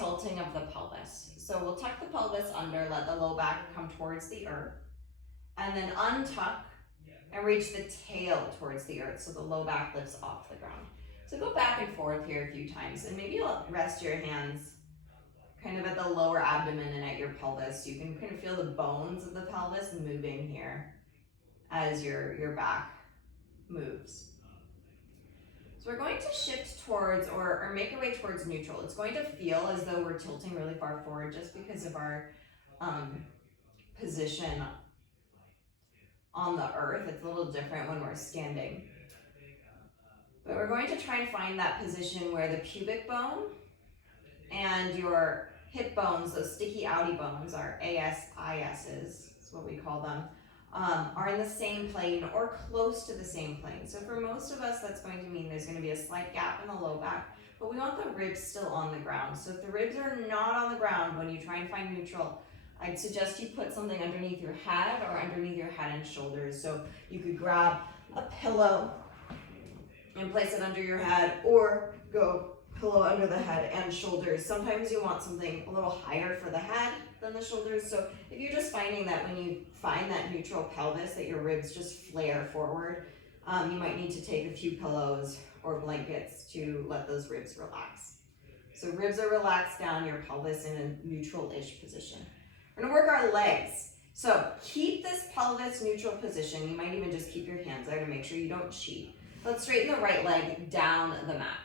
tilting of the pelvis. So we'll tuck the pelvis under, let the low back come towards the earth, and then untuck and reach the tail towards the earth so the low back lifts off the ground. So go back and forth here a few times, and maybe you'll rest your hands kind of at the lower abdomen and at your pelvis. You can kind of feel the bones of the pelvis moving here as your back moves. So we're going to shift towards or make our way towards neutral. It's going to feel as though we're tilting really far forward just because of our position on the earth. It's a little different when we're standing. But we're going to try and find that position where the pubic bone and your hip bones, those sticky outy bones, our ASISs, is what we call them, are in the same plane or close to the same plane. So for most of us, that's going to mean there's going to be a slight gap in the low back, but we want the ribs still on the ground. So if the ribs are not on the ground when you try and find neutral, I'd suggest you put something underneath your head or underneath your head and shoulders. So you could grab a pillow and place it under your head, or go pillow under the head and shoulders. Sometimes you want something a little higher for the head than the shoulders. So if you're just finding that when you find that neutral pelvis that your ribs just flare forward, you might need to take a few pillows or blankets to let those ribs relax. So ribs are relaxed down, your pelvis in a neutral-ish position. We're gonna work our legs. So keep this pelvis neutral position. You might even just keep your hands there to make sure you don't cheat. Let's straighten the right leg down the mat,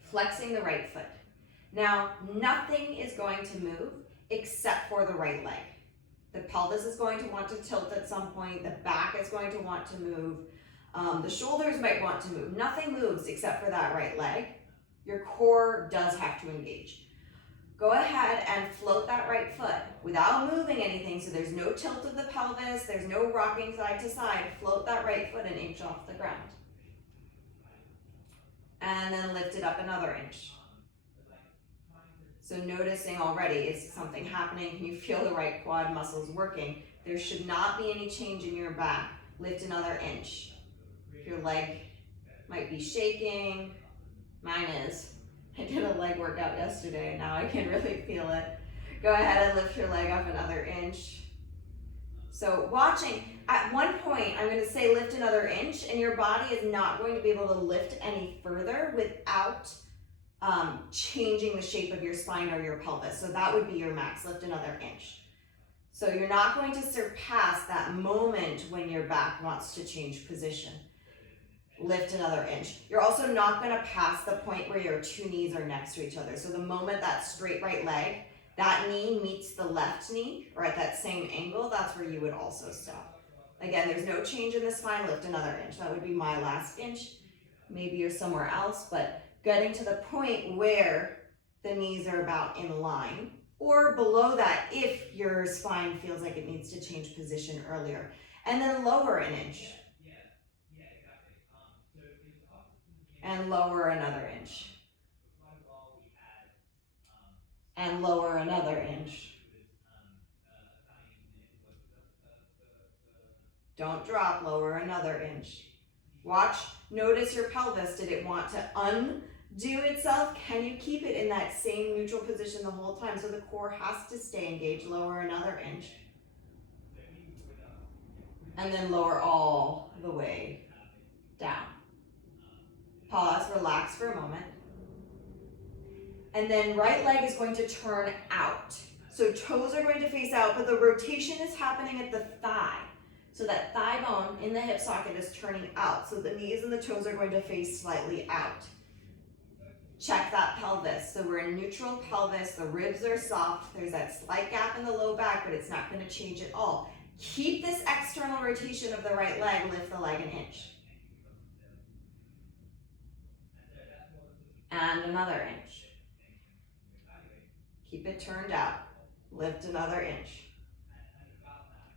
flexing the right foot. Now, nothing is going to move except for the right leg. The pelvis is going to want to tilt at some point. The back is going to want to move. The shoulders might want to move. Nothing moves except for that right leg. Your core does have to engage. Go ahead and float that right foot without moving anything, so there's no tilt of the pelvis, there's no rocking side to side. Float that right foot an inch off the ground. And then lift it up another inch. So noticing already, is something happening? Can you feel the right quad muscles working? There should not be any change in your back. Lift another inch. If your leg might be shaking, mine is. I did a leg workout yesterday and now I can really feel it. Go ahead and lift your leg up another inch. So watching, at one point I'm going to say lift another inch, and your body is not going to be able to lift any further without changing the shape of your spine or your pelvis. So that would be your max, lift another inch. So you're not going to surpass that moment when your back wants to change position. Lift another inch. You're also not going to pass the point where your two knees are next to each other. So the moment that straight right leg, that knee meets the left knee, or at that same angle, that's where you would also stop. Again, there's no change in the spine, lift another inch. That would be my last inch. Maybe you're somewhere else, but getting to the point where the knees are about in line, or below that if your spine feels like it needs to change position earlier. And then lower an inch. And lower another inch. And lower another inch. Don't drop, lower another inch. Watch, notice your pelvis. Did it want to undo itself? Can you keep it in that same neutral position the whole time? So the core has to stay engaged. Lower another inch. And then lower all the way down. Pause, relax for a moment. And then right leg is going to turn out. So toes are going to face out, but the rotation is happening at the thigh. So that thigh bone in the hip socket is turning out. So the knees and the toes are going to face slightly out. Check that pelvis. So we're in neutral pelvis. The ribs are soft. There's that slight gap in the low back, but it's not going to change at all. Keep this external rotation of the right leg. Lift the leg an inch. And another inch. Keep it turned out. Lift another inch.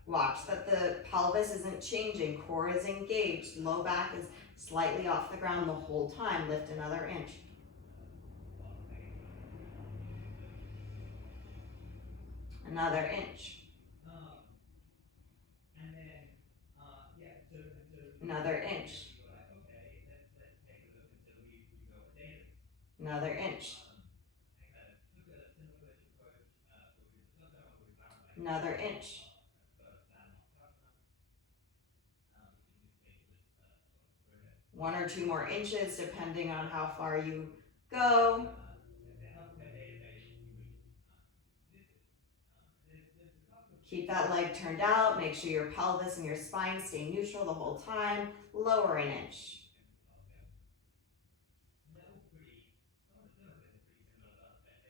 Watch that the pelvis isn't changing. Core is engaged. Low back is slightly off the ground the whole time. Lift another inch. Another inch. Another inch. Another inch. Another inch. One or two more inches depending on how far you go. Keep that leg turned out. Make sure your pelvis and your spine stay neutral the whole time. Lower an inch.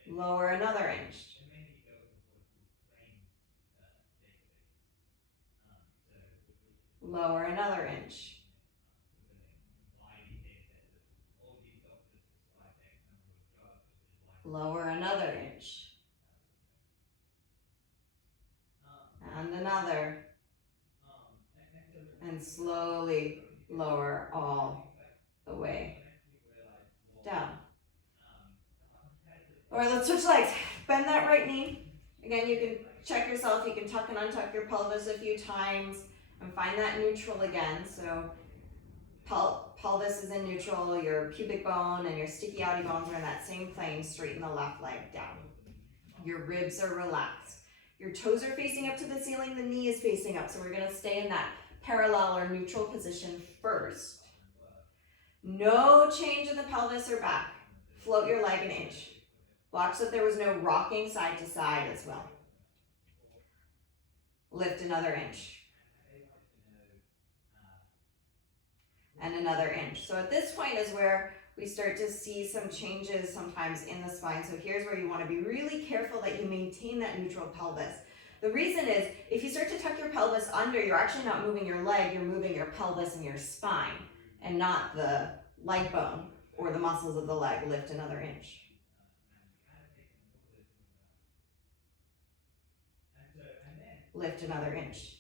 Lower another inch. Lower another inch. Lower another inch. And another. And slowly lower all the way down. All right, let's switch legs. Bend that right knee. Again, you can check yourself. You can tuck and untuck your pelvis a few times and find that neutral again. So pelvis is in neutral, your pubic bone and your sticky outy bones are in that same plane. Straighten the left leg down. Your ribs are relaxed. Your toes are facing up to the ceiling, the knee is facing up. So we're gonna stay in that parallel or neutral position first. No change in the pelvis or back. Float your leg an inch. Watch that there was no rocking side to side as well. Lift another inch. And another inch. So at this point is where we start to see some changes sometimes in the spine. So here's where you want to be really careful that you maintain that neutral pelvis. The reason is, if you start to tuck your pelvis under, you're actually not moving your leg, you're moving your pelvis and your spine, and not the leg bone or the muscles of the leg. Lift another inch. Lift another inch.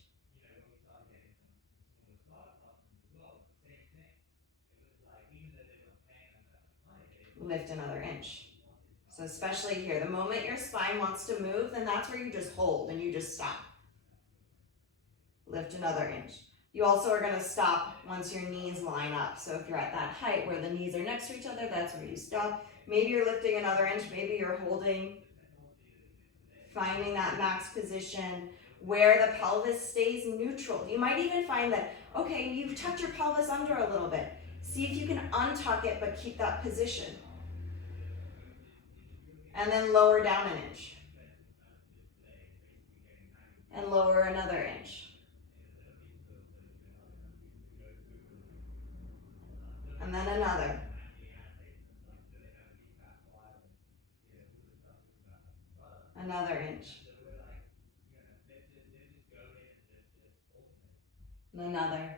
Lift another inch. So especially here, the moment your spine wants to move, then that's where you just hold and you just stop. Lift another inch. You also are going to stop once your knees line up. So if you're at that height where the knees are next to each other, that's where you stop. Maybe you're lifting another inch, maybe you're holding, finding that max position where the pelvis stays neutral. You might even find that, okay, you've tucked your pelvis under a little bit. See if you can untuck it but keep that position. And then lower down an inch. And lower another inch. And then another. Another inch. And another.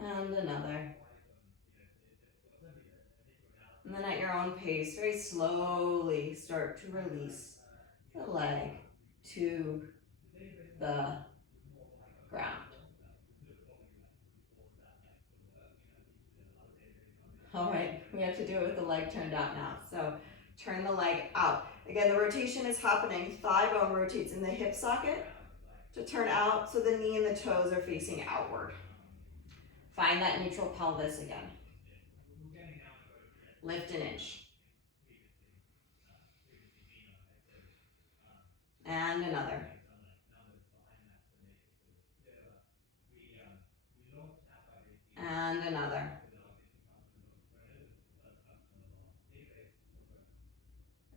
And another. And then at your own pace, very slowly start to release the leg to the ground. All right, we have to do it with the leg turned out now. So turn the leg out. Again, the rotation is happening. Thigh bone rotates in the hip socket to turn out, so the knee and the toes are facing outward. Find that neutral pelvis again. Lift an inch. And another. And another.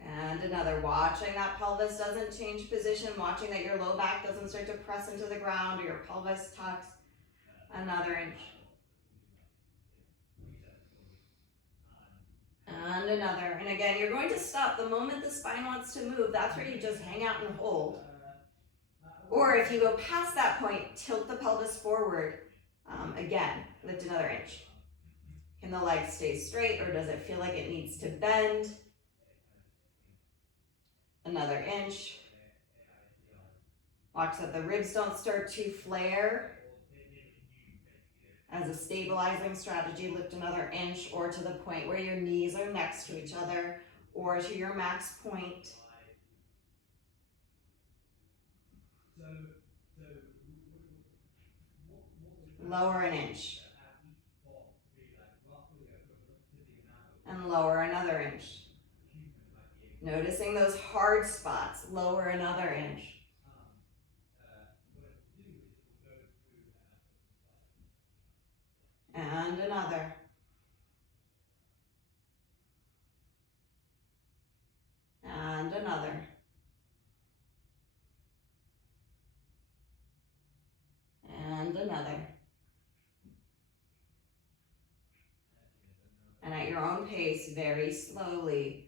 And another. Watching that pelvis doesn't change position, watching that your low back doesn't start to press into the ground or your pelvis tucks. Another inch. And another. And again, you're going to stop the moment the spine wants to move. That's where you just hang out and hold. Or if you go past that point, tilt the pelvis forward. Again, lift another inch. Can the leg stay straight or does it feel like it needs to bend? Another inch. Watch that the ribs don't start to flare. As a stabilizing strategy, lift another inch or to the point where your knees are next to each other or to your max point. Lower an inch. And lower another inch. Noticing those hard spots, lower another inch. And another. And another. And another. And at your own pace, very slowly,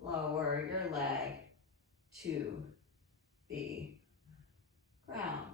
lower your leg to the ground.